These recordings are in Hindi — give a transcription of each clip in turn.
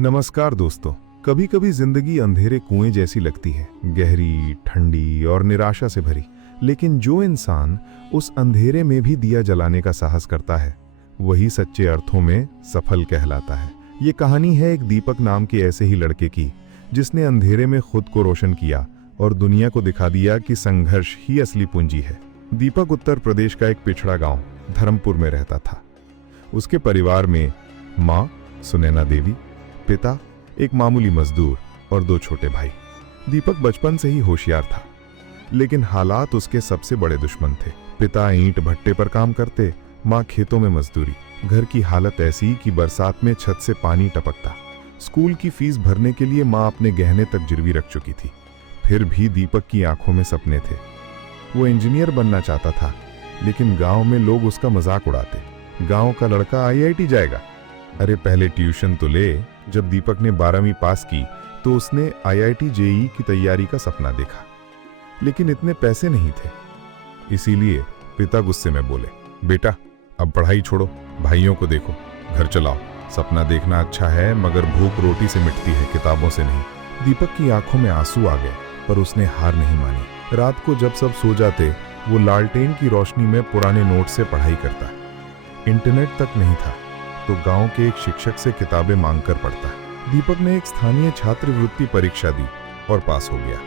नमस्कार दोस्तों। कभी कभी जिंदगी अंधेरे कुएं जैसी लगती है, गहरी, ठंडी और निराशा से भरी। लेकिन जो इंसान उस अंधेरे में भी दिया जलाने का साहस करता है, वही सच्चे अर्थों में सफल कहलाता है। ये कहानी है एक दीपक नाम के ऐसे ही लड़के की, जिसने अंधेरे में खुद को रोशन किया और दुनिया को दिखा दिया कि संघर्ष ही असली पूंजी है। दीपक उत्तर प्रदेश का एक पिछड़ा गांव धर्मपुर में रहता था। उसके परिवार में माँ सुनैना देवी, पिता एक मामूली मजदूर और दो छोटे भाई। दीपक बचपन से ही होशियार था, लेकिन हालात उसके सबसे बड़े दुश्मन थे। पिता ईंट भट्टे पर काम करते, माँ खेतों में मजदूरी। घर की हालत ऐसी कि बरसात में छत से पानी टपकता। स्कूल की फीस भरने के लिए माँ अपने गहने तक गिरवी रख चुकी थी। फिर भी दीपक की आंखों में सपने थे। वो इंजीनियर बनना चाहता था, लेकिन गांव में लोग उसका मजाक उड़ाते। गांव का लड़का आईआईटी जाएगा। अरे पहले ट्यूशन तो ले। जब दीपक ने 12वीं पास की तो उसने आईआईटी जेईई की तैयारी का सपना देखा, लेकिन इतने पैसे नहीं थे। इसीलिए पिता गुस्से में बोले, बेटा अब पढ़ाई छोड़ो, भाइयों को देखो, घर चलाओ। सपना देखना अच्छा है, मगर भूख रोटी से मिटती है, किताबों से नहीं। दीपक की आंखों में आंसू आ गए, पर उसने हार नहीं मानी। रात को जब सब सो जाते, वो लालटेन की रोशनी में पुराने नोट से पढ़ाई करता। इंटरनेट तक नहीं था तो गांव के एक शिक्षक से किताबें मांगकर पढ़ता। दीपक ने एक स्थानीय छात्रवृत्ति परीक्षा दी और पास हो गया।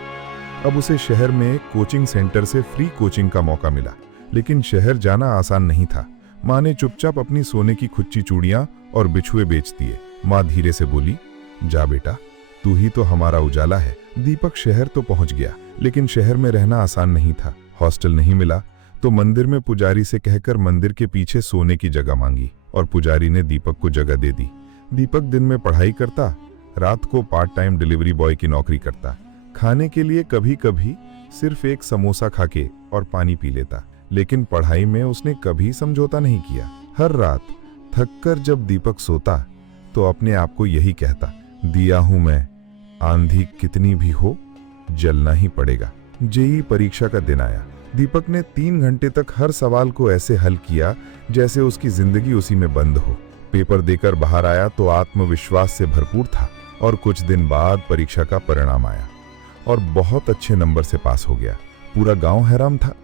अब उसे शहर में कोचिंग सेंटर से फ्री कोचिंग का मौका मिला, लेकिन शहर जाना आसान नहीं था। माँ ने चुपचाप अपनी सोने की खुच्ची चूड़ियां और बिछुए बेच दिए। माँ धीरे से बोली, जा बेटा, तू ही तो हमारा उजाला है। दीपक शहर तो पहुंच गया, लेकिन शहर में रहना आसान नहीं था। हॉस्टल नहीं मिला तो मंदिर में पुजारी से कहकर मंदिर के पीछे सोने की जगह मांगी और पुजारी ने दीपक को जगह दे दी। दीपक दिन में पढ़ाई करता, रात को पार्ट टाइम डिलीवरी बॉय की नौकरी करता। खाने के लिए कभी कभी सिर्फ एक समोसा खाके और पानी पी लेता, लेकिन पढ़ाई में उसने कभी समझौता नहीं किया। हर रात थककर जब दीपक सोता तो अपने आप को यही कहता, दिया हूं मैं, आंधी कितनी भी हो जलना ही पड़ेगा। जेईई परीक्षा का दिन आया। दीपक ने 3 घंटे तक हर सवाल को ऐसे हल किया जैसे उसकी जिंदगी उसी में बंद हो। पेपर देकर बाहर आया तो आत्मविश्वास से भरपूर था, और कुछ दिन बाद परीक्षा का परिणाम आया और बहुत अच्छे नंबर से पास हो गया। पूरा गांव हैरान था।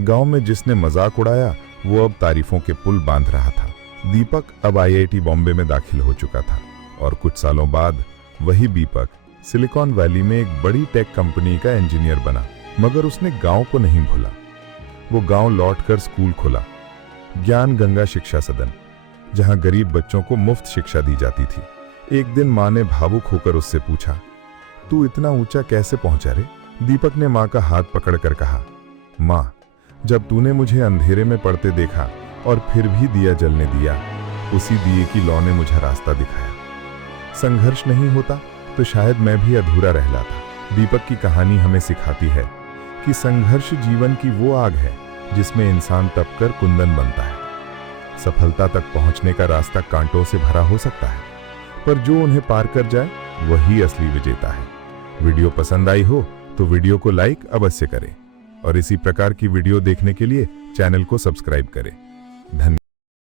गांव में जिसने मजाक उड़ाया वो अब तारीफों के पुल बांध रहा था। दीपक अब आईआईटी बॉम्बे में दाखिल हो चुका था, और कुछ सालों बाद वही दीपक सिलिकॉन वैली में एक बड़ी टेक कंपनी का इंजीनियर बना। मगर उसने गांव को नहीं भूला। वो गांव लौटकर स्कूल खोला, ज्ञान गंगा शिक्षा सदन, जहां गरीब बच्चों को मुफ्त शिक्षा दी जाती थी। एक दिन माँ ने भावुक होकर उससे पूछा, तू इतना ऊंचा कैसे पहुंचा रे? दीपक ने माँ का हाथ पकड़कर कहा, माँ, जब तूने मुझे अंधेरे में पड़ते देखा और फिर भी दिया जलने दिया, उसी दिए की लौ ने मुझे रास्ता दिखाया। संघर्ष नहीं होता तो शायद मैं भी अधूरा रह जाता। दीपक की कहानी हमें सिखाती है कि संघर्ष जीवन की वो आग है जिसमें इंसान तपकर कुंदन बनता है। सफलता तक पहुंचने का रास्ता कांटों से भरा हो सकता है, पर जो उन्हें पार कर जाए वही असली विजेता है। वीडियो पसंद आई हो तो वीडियो को लाइक अवश्य करें, और इसी प्रकार की वीडियो देखने के लिए चैनल को सब्सक्राइब करें। धन्यवाद।